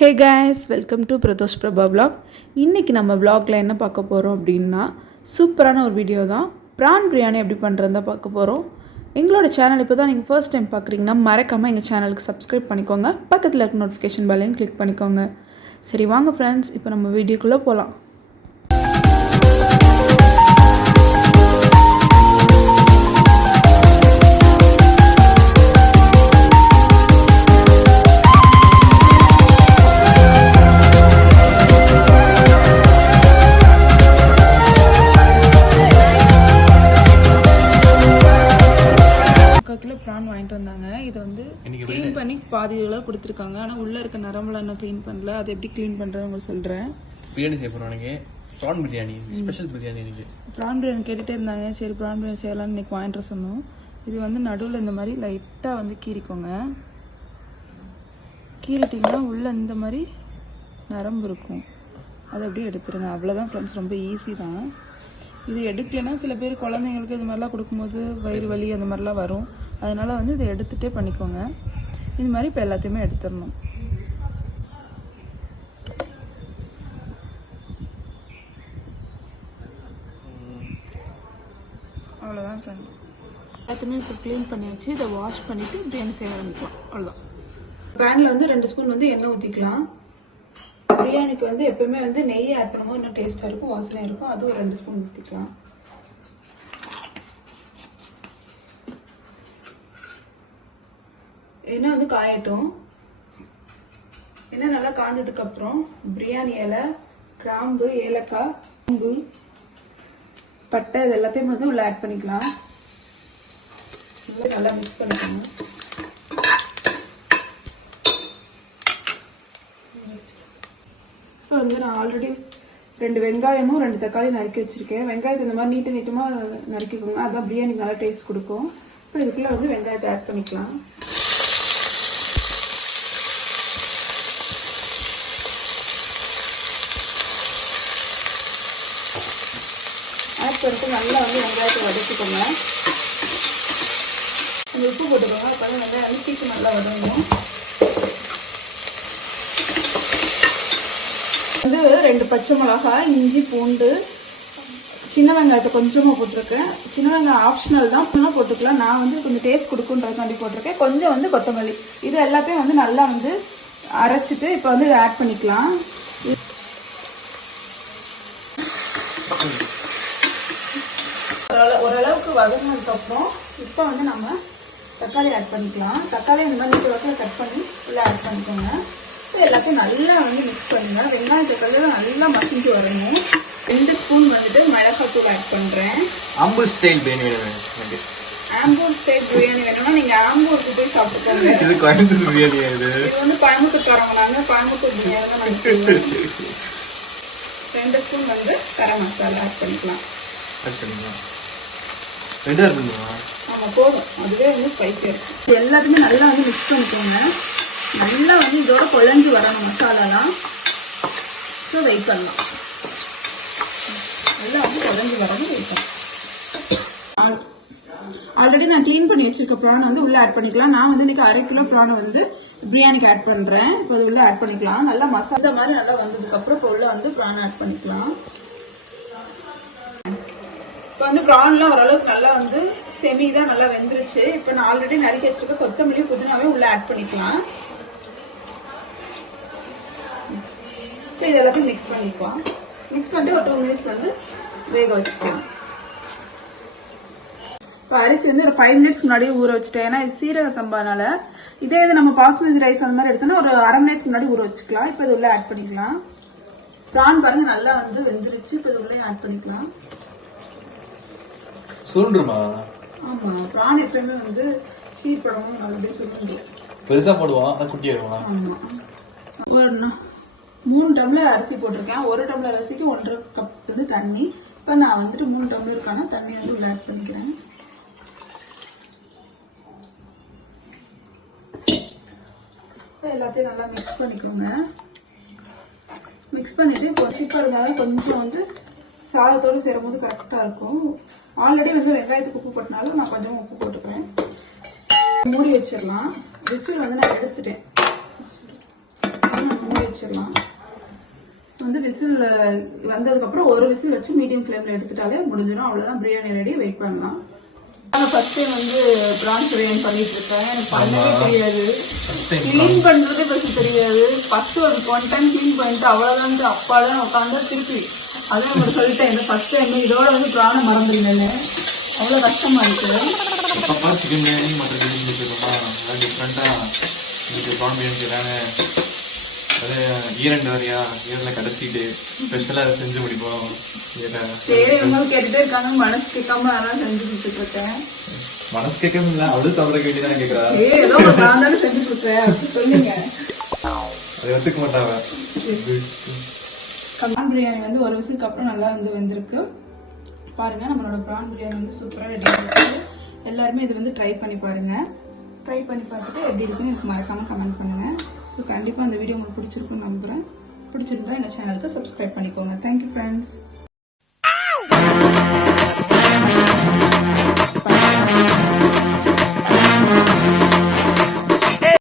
Hey guys welcome to Pradosh Prabha blog இன்றைக்கி நம்ம பிளாகில் என்ன பார்க்க போகிறோம் அப்படின்னா சூப்பரான ஒரு வீடியோ தான். ப்ரான் பிரியாணி எப்படி பண்ணுறது தான் பார்க்க போகிறோம் எங்களோட சேனல் இப்போ தான் நீங்கள் ஃபர்ஸ்ட் டைம் பார்க்குறீங்கன்னா மறக்காமல் எங்கள் சேனலுக்கு சப்ஸ்கிரைப் பண்ணிக்கோங்க. பக்கத்தில் இருக்க நோட்டிஃபிகேஷன் பெல்லையும் கிளிக் பண்ணிக்கோங்க. சரி வாங்க ஃப்ரெண்ட்ஸ் இப்போ நம்ம வீடியோக்குள்ளே போகலாம் க்ளீன் பண்ணி பாதி அளவு கொடுத்துருக்காங்க. ஆனால் உள்ளே இருக்க நரம்புல இன்னும் க்ளீன் பண்ணல. அதை எப்படி க்ளீன் பண்ணுறது உங்களுக்கு சொல்கிறேன் பிரியாணி செய்ய எனக்கு ப்ரான் பிரியாணி ஸ்பெஷல் பிரியாணி எனக்கு. ப்ரான் பிரியாணி கேட்டுகிட்டே இருந்தாங்க. சரி ப்ரான் பிரியாணி செய்யலாம்னு இன்னைக்கு வாங்கிட்டு சொன்னோம். இது வந்து நடுவில் இந்த மாதிரி லைட்டாக வந்து கீறிக்கோங்க. கீறிட்டிங்கன்னா உள்ளே இந்த மாதிரி நரம்பு இருக்கும். அதை அப்படியே எடுத்துருங்க. அவ்வளோதான் ஃப்ரெண்ட்ஸ் ரொம்ப ஈஸி தான். இது எடுக்கலைன்னா சில பேர் குழந்தைங்களுக்கு இது மாதிரிலாம் கொடுக்கும்போது வயிறு வலி அந்த மாதிரிலாம் வரும். அதனால வந்து இதை எடுத்துகிட்டே பண்ணிக்கோங்க. இது மாதிரி இப்போ எல்லாத்தையுமே எடுத்துடணும். அவ்வளோதான் ஃப்ரெண்ட்ஸ் எல்லாத்தையுமே இப்போ க்ளீன் பண்ணி வச்சு இதை வாஷ் பண்ணிவிட்டு பிரியாணி செய்ய ஆரம்பிக்கலாம். அவ்வளோதான் பேனில் வந்து ரெண்டு ஸ்பூன் வந்து எண்ணெய் ஊற்றிக்கலாம் பிரியாணிக்கு வந்து எப்பவுமே வந்து நெய் ஆட் பண்ணும்போது இன்னும் டேஸ்ட்டாக இருக்கும் வாசனையாக இருக்கும். அதுவும் ரெண்டு ஸ்பூன் ஊற்றிக்கலாம் எண்ணெய் வந்து காயட்டும். எண்ணெய் நல்லா காஞ்சதுக்கு அப்புறம் பிரியாணி இலை கிராம்பு ஏலக்காய் சோம்பு பட்டை இது எல்லாத்தையும் வந்து உள்ள ஆட் பண்ணிக்கலாம். நல்லா மிக்ஸ் பண்ணிக்கணும் இப்போ வந்து நான் ஆல்ரெடி ரெண்டு வெங்காயமும் ரெண்டு தக்காளி நறுக்கி வச்சிருக்கேன். வெங்காயத்தை இந்த மாதிரி நீட்ட நீட்டமாக நறுக்கிக்கோங்க. அதான் பிரியாணிக்கு நல்லா டேஸ்ட் கொடுக்கும். இப்போ இதுக்குள்ளே வந்து வெங்காயத்தை ஆட் பண்ணிக்கலாம். ஆட் பண்ணிட்டு நல்லா வந்து வெங்காயத்தை வதக்கிக்கோங்க. கொஞ்சம் உப்பு போட்டுக்கோங்க. அப்போ தான் வெங்காயம் வந்து சீக்கிரம் நல்லா வதங்கும். வந்து ரெண்டு பச்சை மிளகாய் இஞ்சி பூண்டு. சின்ன வெங்காயத்தை கொஞ்சமாக போட்டிருக்கேன். சின்ன வெங்காயம் ஆப்ஷனல் தான். ஃபுல்லாக போட்டுக்கலாம். நான் வந்து கொஞ்சம் டேஸ்ட் கொடுக்குன்றதுக்காண்டி போட்டிருக்கேன். கொஞ்சம் வந்து கொத்தமல்லி. இது எல்லாத்தையும் வந்து நல்லா வந்து அரைச்சிட்டு இப்போ வந்து இதை ஆட் பண்ணிக்கலாம். ஓரளவுக்கு வதங்கினதுக்கு அப்புறம் இப்போ வந்து நம்ம தக்காளி ஆட் பண்ணிக்கலாம். தக்காளி இந்த மாதிரி வகையில் கட் பண்ணி உள்ளே ஆட் பண்ணிக்கோங்க. எல்லாத்தையும் நல்லா வந்து மிக்ஸ் பண்ணுங்க. வெங்காயம் தக்காளி நல்லா மசிஞ்சு வரணும். ரெண்டு ஸ்பூன் வந்துட்டு மிளகாத்தூள் ஆட் பண்ணுறேன் அம்பு ஸ்டைல் பிரியாணி வேணும். எனக்கு ஆம்பூர் ஸ்டைல் பிரியாணி வேணும்னா நீங்கள் ஆம்பூருக்கு போய் சாப்பிட்டுக்கோங்க. இது கோயம்புத்தூர் பிரியாணி இது. இது வந்து கோயம்புத்தூர்காரங்க நாங்கள் கோயம்புத்தூர் பிரியாணி தான். ரெண்டு ஸ்பூன் வந்து கரம் மசாலா ஆட் பண்ணிக்கலாம். அது சரிங்களா ரெண்டு தான் பண்ணுமா ஆமாம் போதும். அதுவே வந்து ஸ்பைஸியாக இருக்கும். எல்லாத்தையுமே நல்லா வந்து மிக்ஸ் பண்ணிக்கோங்க. நல்லா வந்து இதோட குழஞ்சு வரணும் மசாலாலாம் ஸோ வெயிட் பண்ணலாம். நல்லா வந்து குழஞ்சு வரணும் வெயிட் பண்ணலாம். ஆல்ரெடி நான் க்ளீன் பண்ணி வச்சிருக்க ப்ரான் வந்து உள்ள ஆட் பண்ணிக்கலாம். நான் வந்து இன்னைக்கு அரை கிலோ ப்ரான் வந்து பிரியாணிக்கு ஆட் பண்றேன். இப்போ அது உள்ள ஆட் பண்ணிக்கலாம். நல்லா மசாலா மாதிரி நல்லா வந்ததுக்கு அப்புறம் இப்போ உள்ள வந்து ப்ரான் ஆட் பண்ணிக்கலாம். இப்போ வந்து ப்ரான்லாம் ஓரளவுக்கு நல்லா வந்து செமி தான் நல்லா வெந்துருச்சு. இப்போ நான் ஆல்ரெடி நறுக்கி வச்சிருக்க கொத்தமல்லி புதினாவே உள்ளே ஆட் பண்ணிக்கலாம். இப்போ இது எல்லாத்தையும் மிக்ஸ் பண்ணிக்கலாம். மிக்ஸ் பண்ணிட்டு ஒரு டூ மினிட்ஸ் வந்து வேக வச்சுக்கலாம். இப்போ அரிசி வந்து ஒரு ஃபைவ் மினிட்ஸ் முன்னாடியே ஊற வச்சுட்டேன். ஏன்னா இது சீரக சம்பானால. இதே இது நம்ம பாஸ்மதி ரைஸ் அந்த மாதிரி எடுத்தோம்னா ஒரு அரை மணி நேரத்துக்கு முன்னாடி ஊற வச்சுக்கலாம். இப்போ இது உள்ளே ஆட் பண்ணிக்கலாம். ப்ரான் பாருங்க நல்லா வந்து வெந்துருச்சு. இப்போ இது உள்ளே ஆட் பண்ணிக்கலாம். சுருண்டுருமா? ஆமா ப்ரான் எப்பவுமே வந்து ஹீட் படமும் நல்லபடியாக சொல்லுங்க பெருசா போடுவான் ஆமா. ஒரு நா- மூணு டம்ளர் அரிசி போட்டிருக்கேன். ஒரு டம்ளர் அரிசிக்கு ஒன்றரை கப் வந்து தண்ணி. இப்போ நான் வந்துட்டு மூணு டம்ளருக்கான தண்ணி வந்து உள்ள ஆட் பண்ணிக்கிறேன். இப்போ எல்லாத்தையும் நல்லா மிக்ஸ் பண்ணிக்கோங்க. மிக்ஸ் பண்ணிட்டு இப்போ சிப்பாக இருந்தாலும் கொஞ்சம் வந்து சாதத்தோடு சேரும்போது கரெக்டாக இருக்கும். ஆல்ரெடி வந்து வெங்காயத்துக்கு உப்பு போட்டனாலும் நான் கொஞ்சம் உப்பு போட்டுக்கிறேன். மூடி வச்சிடலாம். விசில் வந்து நான் எடுத்துட்டேன். மூடி வச்சிடலாம். வந்து விசில் வந்ததுக்கப்புறம் ஒரு விசில் வச்சு மீடியம் ஃப்ளேமில் எடுத்துட்டாலே முடிஞ்சிடும். அவ்வளோதான் பிரியாணி ரெடி வெயிட் பண்ணலாம். நான் ஃபர்ஸ்ட் டைம் வந்து ப்ரான் பிரியாணி பண்ணிட்டு இருக்கேன். எனக்கு பண்ணவே தெரியாது. க்ளீன் பண்றதே ஃபர்ஸ்ட் தெரியாது. ஃபர்ஸ்ட் ஒரு ஒன் டைம் க்ளீன் பண்ணிட்டு அவ்வளோதான் அப்பாதான் உட்காந்து திருப்பி. அதான் உங்களுக்கு சொல்லிட்டேன் இந்த ஃபர்ஸ்ட் டைம் இதோட வந்து ப்ரானை மறந்துருந்தேன் அவ்வளோ கஷ்டமா இருக்கு. அப்பப்போ சிக்கன் பிரியாணி மட்டன் பிரியாணி அதாவது டிஃப்ரெண்ட்டாக இதுக்கு ப்ரான் பிரியாணி செய்கிறாங்க அது ஈரண்டு வரையா ஈரண்டில் கடைச்சிட்டு ஸ்பெஷலாக செஞ்சு முடிப்போம். சரி இவங்க கேட்டுட்டே இருக்காங்க. மனசு கேட்காம அதான் செஞ்சு கொடுத்துட்டு இருக்கேன் மனசு கேட்கணும் இல்லை அவளும் சாப்பிட வேண்டியதானே கேட்குறா ஏய் ஏதோ ஒரு நான் தானே செஞ்சு கொடுத்தேன். சொல்லுங்க. அதை ஒத்துக்க மாட்டாங்க ப்ரான் பிரியாணி வந்து ஒரு விசிலுக்கு அப்புறம் நல்லா வந்து வந்திருக்கு. பாருங்க நம்மளோட ப்ரான் பிரியாணி வந்து சூப்பராக ரெடி ஆகிருக்கு எல்லாருமே இது வந்து ட்ரை பண்ணி பாருங்க. ட்ரை பண்ணி பார்த்துட்டு எப்படி இருக்குன்னு எனக்கு மறக்காம கமெண்ட் பண்ணுங்க. ஸோ கண்டிப்பாக அந்த வீடியோ உங்களுக்கு பிடிச்சிருக்குன்னு நம்புகிறேன் பிடிச்சிருந்தா எங்கள் சேனலுக்கு சப்ஸ்கிரைப் பண்ணிக்கோங்க. Thank you friends